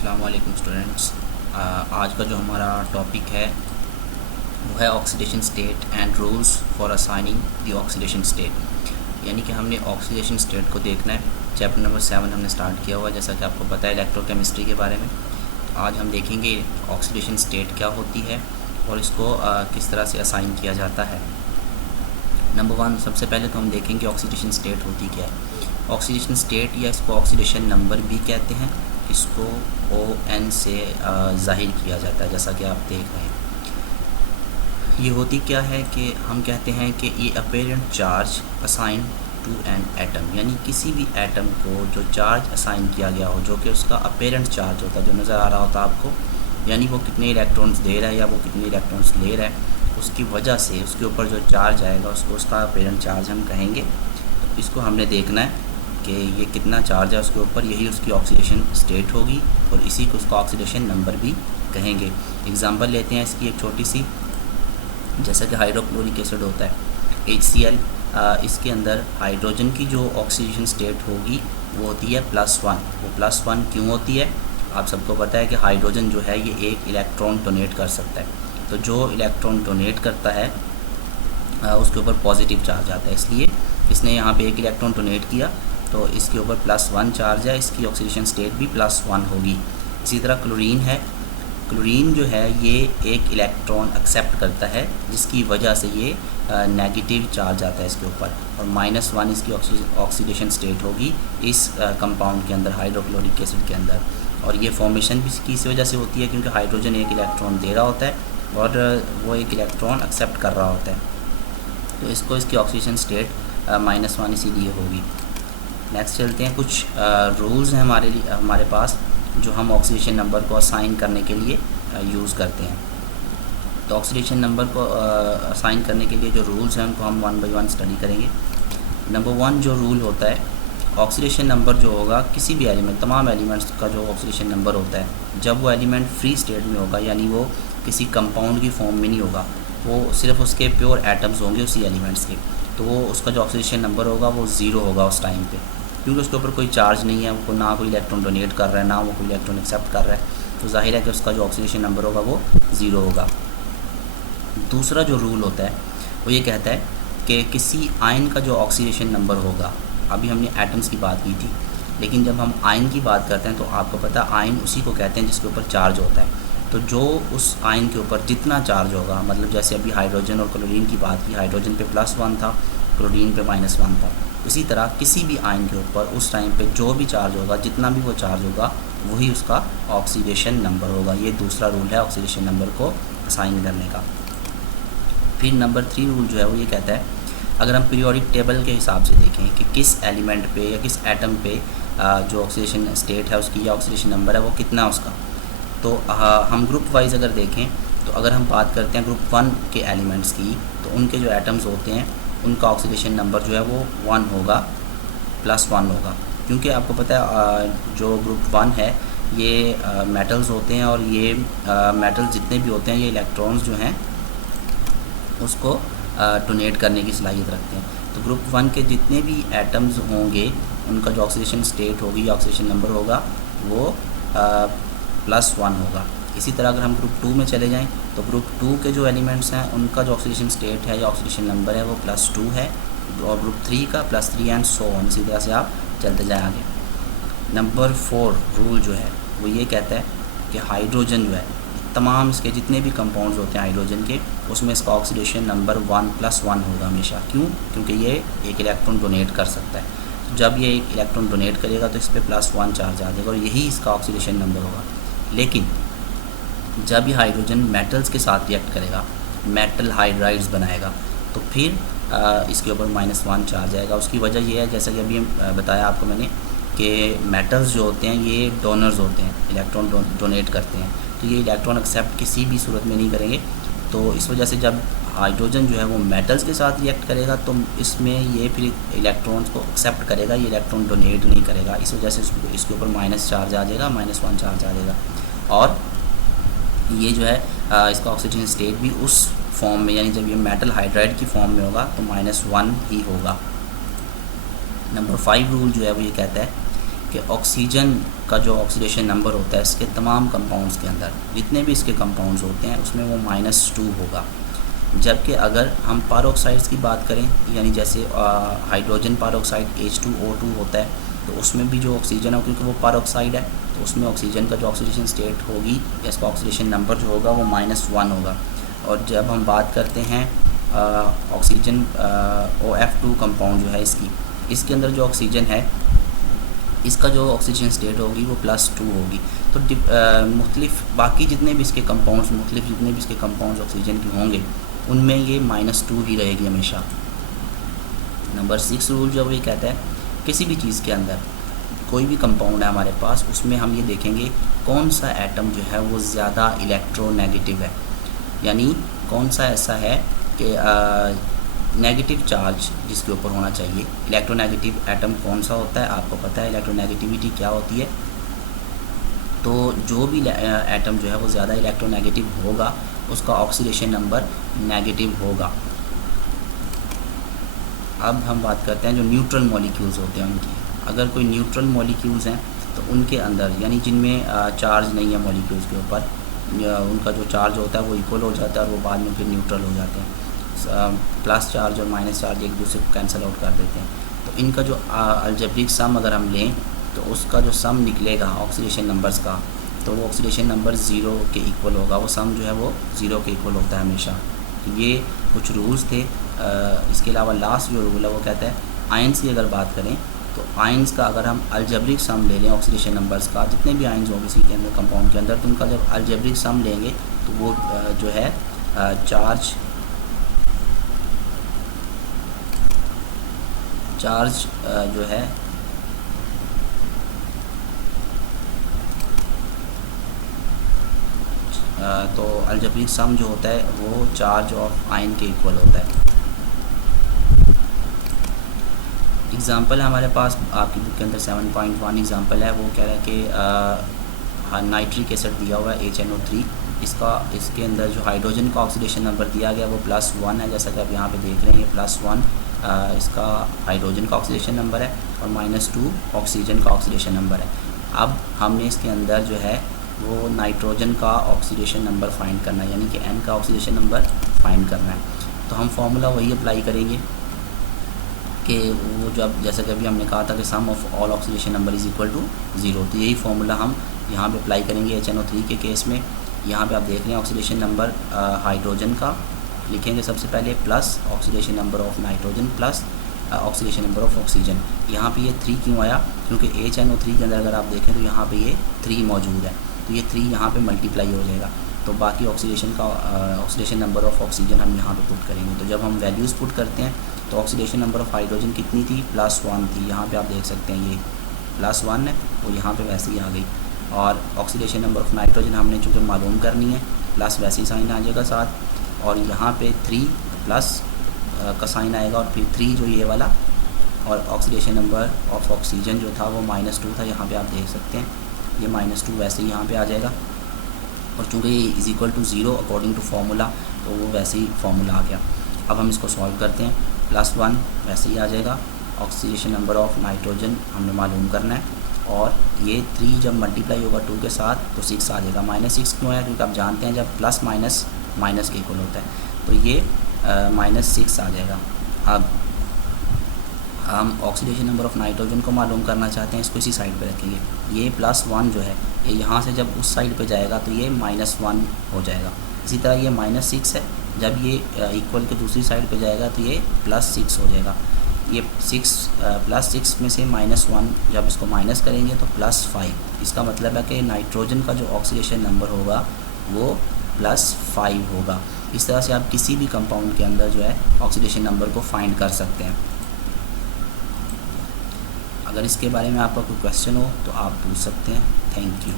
अस्सलाम वालेकुम स्टूडेंट्स। आज का जो हमारा टॉपिक है वो है oxidation state and rules for assigning the oxidation state. यानी कि हमने ऑक्सीडेशन स्टेट को देखना है। चैप्टर नंबर 7 हमने स्टार्ट किया हुआ है, जैसा कि आपको पता है इलेक्ट्रोकेमिस्ट्री के बारे में। तो आज हम देखेंगे ऑक्सीडेशन स्टेट क्या होती है और इसको किस तरह से असाइन किया जाता है। नंबर 1, सबसे पहले तो हम देखेंगे ऑक्सीडेशन स्टेट होती क्या है। ऑक्सीडेशन स्टेट या इसको ऑक्सीडेशन नंबर भी कहते हैं, इसको ON से ज़ाहिर किया जाता है, जैसा कि आप देख रहे हैं। ये होती क्या है कि हम कहते हैं कि ये apparent charge assign to an atom, यानी किसी भी एटम को जो चार्ज असाइन किया गया हो, जो कि उसका अपेरेंट चार्ज होता है, जो नज़र आ रहा होता है आपको, यानी वो कितने इलेक्ट्रॉन्स दे रहा है या वो कितने इलेक्ट्रॉन्स ले रहा है, उसकी वजह से उसके ऊपर जो चार्ज आएगा उसको उसका अपेरेंट चार्ज हम कहेंगे। तो इसको हमने देखना है कि ये कितना चार्ज है उसके ऊपर, यही उसकी ऑक्सीडेशन स्टेट होगी और इसी को उसका ऑक्सीडेशन नंबर भी कहेंगे। एग्जांपल लेते हैं इसकी एक छोटी सी, जैसा कि हाइड्रोक्लोरिक एसिड होता है HCl, इसके अंदर हाइड्रोजन की जो ऑक्सीडेशन स्टेट होगी वो होती है +1। वो +1 क्यों होती है? आप सबको पता है कि हाइड्रोजन जो है ये एक इलेक्ट्रॉन डोनेट कर सकता है, तो जो इलेक्ट्रॉन डोनेट करता है उसके ऊपर पॉजिटिव चार्ज आता है, इसलिए इसने यहाँ पे एक इलेक्ट्रॉन डोनेट किया तो इसके ऊपर +1 चार्ज है, इसकी ऑक्सीडेशन स्टेट भी +1 होगी। इसी तरह क्लोरीन है, क्लोरीन जो है ये एक इलेक्ट्रॉन एक्सेप्ट करता है, जिसकी वजह से ये नेगेटिव चार्ज आता है इसके ऊपर, और -1 इसकी ऑक्सीडेशन स्टेट होगी इस कंपाउंड के अंदर, हाइड्रोक्लोरिक एसिड के अंदर। और ये फॉर्मेशन भी किस वजह से होती है? क्योंकि हाइड्रोजन एक इलेक्ट्रॉन दे रहा होता है और वो एक इलेक्ट्रॉन एक्सेप्ट कर रहा होता है, तो इसको इसकी ऑक्सीडेशन स्टेट -1 इसीलिए होगी। नेक्स्ट चलते हैं, कुछ रूल्स हैं हमारे पास जो हम ऑक्सीडेशन नंबर को असाइन करने के लिए यूज़ करते हैं। तो ऑक्सीडेशन नंबर को असाइन करने के लिए जो रूल्स हैं उनको हम 1 बाय 1 स्टडी करेंगे। नंबर 1 जो रूल होता है, ऑक्सीडेशन नंबर जो होगा किसी भी एलिमेंट, तमाम एलिमेंट्स का जो ऑक्सीडेशन नंबर होता है, जब वो एलिमेंट फ्री स्टेट में होगा, यानी वो किसी कंपाउंड की फॉर्म में नहीं होगा, वो सिर्फ उसके प्योर एटम्स होंगे उसी एलिमेंट्स के, तो वो उसका जो ऑक्सीडेशन नंबर होगा वो 0 होगा उस टाइम पे, क्योंकि उसके ऊपर कोई चार्ज नहीं है, वो ना कोई इलेक्ट्रॉन डोनेट कर रहा है, ना वो कोई इलेक्ट्रॉन एक्सेप्ट कर रहा है, तो जाहिर है कि उसका जो ऑक्सीडेशन नंबर होगा वो 0 होगा। दूसरा जो रूल होता है वो ये कहता है कि किसी आयन का जो ऑक्सीडेशन नंबर होगा, अभी हमने एटम्स की बात की थी, लेकिन जब हम आयन की बात करते हैं तो आपको पता है आयन उसी को कहते हैं जिसके ऊपर चार्ज होता है। तो जो उस आयन के ऊपर जितना चार्ज होगा, मतलब जैसे अभी हाइड्रोजन और क्लोरीन की बात की, हाइड्रोजन पे +1 था, क्लोरीन पे -1 था, इसी तरह किसी भी आयन के ऊपर उस टाइम पे जो भी चार्ज होगा, जितना भी वो चार्ज होगा, वही उसका ऑक्सीडेशन नंबर होगा। ये दूसरा रूल है ऑक्सीडेशन नंबर को असाइन करने का। फिर नंबर 3 रूल जो है वो ये कहता है, अगर हम पीरियोडिक टेबल के हिसाब से देखें कि किस एलिमेंट पे या किस एटम पे जो ऑक्सीडेशन स्टेट है उसकी या ऑक्सीडेशन नंबर है वो कितना उसका, तो हम ग्रुप वाइज अगर देखें तो अगर हम बात करते हैं ग्रुप 1 के एलिमेंट्स की, तो उनके जो एटम्स होते हैं उनका ऑक्सीडेशन नंबर जो है वो 1 होगा, +1 होगा, क्योंकि आपको पता है जो ग्रुप 1 है ये मेटल्स होते हैं, और ये मेटल्स जितने भी होते हैं ये इलेक्ट्रॉन्स जो हैं उसको डोनेट करने की सलाहियत रखते हैं। तो ग्रुप 1 के जितने भी एटम्स होंगे उनका जो ऑक्सीडेशन स्टेट होगी या ऑक्सीडेशन नंबर होगा वो +1 होगा। इसी तरह अगर हम ग्रुप 2 में चले जाएं तो ग्रुप 2 के जो एलिमेंट्स हैं उनका जो ऑक्सीडेशन स्टेट है या ऑक्सीडेशन नंबर है वो +2 है, और ग्रुप 3 का +3 एंड सो ऑन, इसी तरह से आप चलते जाएं आगे। नंबर 4 रूल जो है वो ये कहता है कि हाइड्रोजन जो है, तमाम इसके जितने भी कंपाउंड्स होते हैं हाइड्रोजन के, उसमें इसका ऑक्सीडेशन नंबर 1 +1 होगा हमेशा। क्यों? क्योंकि ये एक इलेक्ट्रॉन डोनेट कर सकता है, तो जब ये एक इलेक्ट्रॉन डोनेट करेगा तो इस पर +1 चार्ज आ जाएगा और यही इसका ऑक्सीडेशन नंबर होगा। लेकिन जब ये हाइड्रोजन मेटल्स के साथ रिएक्ट करेगा, मेटल हाइड्राइड्स बनाएगा, तो फिर इसके ऊपर -1 चार्ज आएगा। उसकी वजह ये है, जैसा कि अभी बताया आपको मैंने, कि मेटल्स जो होते हैं ये डोनर्स होते हैं, इलेक्ट्रॉन डोनेट करते हैं, तो ये इलेक्ट्रॉन एक्सेप्ट किसी भी सूरत में नहीं करेंगे। तो इस वजह से जब हाइड्रोजन जो है वो मेटल्स के साथ रिएक्ट करेगा तो इसमें ये फिर इलेक्ट्रॉन्स को एक्सेप्ट करेगा, ये इलेक्ट्रॉन डोनेट नहीं करेगा, इस वजह से इसके ऊपर माइनस चार्ज आ जाएगा, -1 चार्ज आ जाएगा। और ये जो है इसका ऑक्सीजन स्टेट भी उस फॉर्म में, यानी जब ये मेटल हाइड्राइड की फॉर्म में होगा तो -1 ही होगा। नंबर 5 रूल जो है वो ये कहता है कि ऑक्सीजन का जो ऑक्सीडेशन नंबर होता है इसके तमाम कंपाउंड्स के अंदर, जितने भी इसके कंपाउंड्स होते हैं उसमें वो -2 होगा। जबकि अगर हम पारोक्साइड्स की बात करें, यानी जैसे हाइड्रोजन पारोक्साइड H2O2 होता है, तो उसमें भी जो ऑक्सीजन है, क्योंकि वो पारोक्साइड है, तो उसमें ऑक्सीजन का जो ऑक्सीडेशन स्टेट होगी या इसका ऑक्सीडेशन नंबर जो होगा वो -1 होगा। और जब हम बात करते हैं ऑक्सीजन OF2 कंपाउंड जो है इसके अंदर जो ऑक्सीजन है, इसका जो ऑक्सीजन स्टेट होगी वो +2 होगी। तो मुख्तलिफ बाकी जितने भी इसके कंपाउंड्स ऑक्सीजन के होंगे उनमें ये -2 ही रहेगी हमेशा। नंबर 6 रूल जो ये कहता है, किसी भी चीज़ के अंदर कोई भी कंपाउंड है हमारे पास, उसमें हम ये देखेंगे कौन सा एटम जो है वो ज़्यादा इलेक्ट्रोनेगेटिव है, यानी कौन सा ऐसा है कि नेगेटिव चार्ज जिसके ऊपर होना चाहिए। इलेक्ट्रोनेगेटिव एटम कौन सा होता है, आपको पता है इलेक्ट्रोनेगेटिविटी क्या होती है। तो जो भी एटम जो है वो ज़्यादा इलेक्ट्रोनेगेटिव होगा उसका ऑक्सीडेशन नंबर नेगेटिव होगा। अब हम बात करते हैं जो न्यूट्रल मॉलिक्यूल्स होते हैं उनकी। अगर कोई न्यूट्रल मॉलिक्यूल्स हैं तो उनके अंदर, यानी जिनमें चार्ज नहीं है मॉलिक्यूल्स के ऊपर, उनका जो चार्ज होता है वो इक्वल हो जाता है और वो बाद में फिर न्यूट्रल हो जाते हैं। प्लस चार्ज और माइनस चार्ज एक दूसरे को कैंसिल आउट कर देते हैं। तो इनका जो अलजेब्रिक सम अगर हम लें तो उसका जो सम निकलेगा ऑक्सीडेशन नंबर्स का, तो वो ऑक्सीडेशन नंबर 0 के इक्वल होगा। वो सम जो है वो 0 के इक्वल होता है हमेशा। तो ये कुछ रूल्स थे। इसके अलावा लास्ट जो रूल है वो कहता है आयंस की अगर बात करें तो आयंस का अगर हम अलजेब्रिक सम ले लें ऑक्सीडेशन नंबर्स का, जितने भी आयंस होंगे किसी के अंदर कंपाउंड के अंदर, तो उनका जब अलजेब्रिक सम लेंगे तो वो जो है चार्ज जो है तो अलजेब्रिक सम जो होता है वो चार्ज ऑफ आयन के इक्वल होता है। एग्ज़ाम्पल हमारे पास आपकी बुक के अंदर 7.1 एग्ज़ाम्पल है। वो कह रहा है कि नाइट्रिक एसिड दिया हुआ है HNO3, इसके अंदर जो हाइड्रोजन का ऑक्सीडेशन नंबर दिया गया वो +1 है, जैसा कि आप यहाँ पे देख रहे हैं ये +1 इसका हाइड्रोजन का ऑक्सीडेशन नंबर है और -2 ऑक्सीजन का ऑक्सीडेशन नंबर है। अब हमने इसके अंदर जो है वो नाइट्रोजन का ऑक्सीडेशन नंबर फाइंड करना है, यानी कि N का ऑक्सीडेशन नंबर फाइंड करना है। तो हम फार्मूला वही अप्लाई करेंगे कि वो जब, जैसा कि अभी हमने कहा था कि sum of all oxidation number is equal to 0, तो यही फार्मूला हम यहाँ पे अप्लाई करेंगे HNO3 के केस में। यहाँ पे आप देख रहे हैं ऑक्सीडेशन नंबर हाइड्रोजन का लिखेंगे सबसे पहले, plus oxidation number of nitrogen plus oxidation number of oxygen. यहाँ पे ये 3 क्यों आया, क्योंकि HNO3 के अंदर अगर आप देखें तो यहाँ पे ये 3 मौजूद है, तो ये 3 यहाँ पे मल्टीप्लाई हो जाएगा। तो बाकी ऑक्सीडेशन नंबर ऑफ ऑक्सीजन हम यहाँ पे पुट करेंगे। तो जब हम वैल्यूज़ पुट करते हैं तो ऑक्सीडेशन नंबर ऑफ हाइड्रोजन कितनी थी, +1 थी। यहाँ पे आप देख सकते हैं ये +1 है, वो यहाँ पे वैसे ही आ गई। और ऑक्सीडेशन नंबर ऑफ नाइट्रोजन हमने चूँकि मालूम करनी है, प्लस वैसे ही साइन आ जाएगा साथ, और यहाँ पे 3 प्लस का साइन आएगा और फिर 3 जो ये वाला, और ऑक्सीडेशन नंबर ऑफ ऑक्सीजन जो था वो -2 था। यहाँ पे आप देख सकते हैं ये -2 वैसे ही यहाँ पे आ जाएगा, और चूँकि ये is equal to 0 according to formula, तो वो वैसे ही फार्मूला आ गया। अब हम इसको सॉल्व करते हैं। +1 वैसे ही आ जाएगा, ऑक्सीडेशन नंबर ऑफ नाइट्रोजन हमने मालूम करना है, और ये 3 जब मल्टीप्लाई होगा 2 के साथ तो 6 आ जाएगा। -6 क्यों है, क्योंकि आप जानते हैं जब प्लस माइनस माइनस के इक्वल होता है, तो ये -6 आ जाएगा। अब हम ऑक्सीडेशन नंबर ऑफ नाइट्रोजन को मालूम करना चाहते हैं, इसको इसी साइड पे रखेंगे। ये +1 जो है ये यहाँ से जब उस साइड पे जाएगा तो ये -1 हो जाएगा। इसी तरह ये -6 है, जब ये इक्वल के दूसरी साइड पे जाएगा तो ये +6 हो जाएगा। ये +6 में से -1 जब इसको माइनस करेंगे तो +5। इसका मतलब है कि नाइट्रोजन का जो ऑक्सीडेशन नंबर होगा वो +5 होगा। इस तरह से आप किसी भी कंपाउंड के अंदर जो है ऑक्सीडेशन नंबर को फाइंड कर सकते हैं। अगर इसके बारे में आपका कोई क्वेश्चन हो तो आप पूछ सकते हैं। Thank you.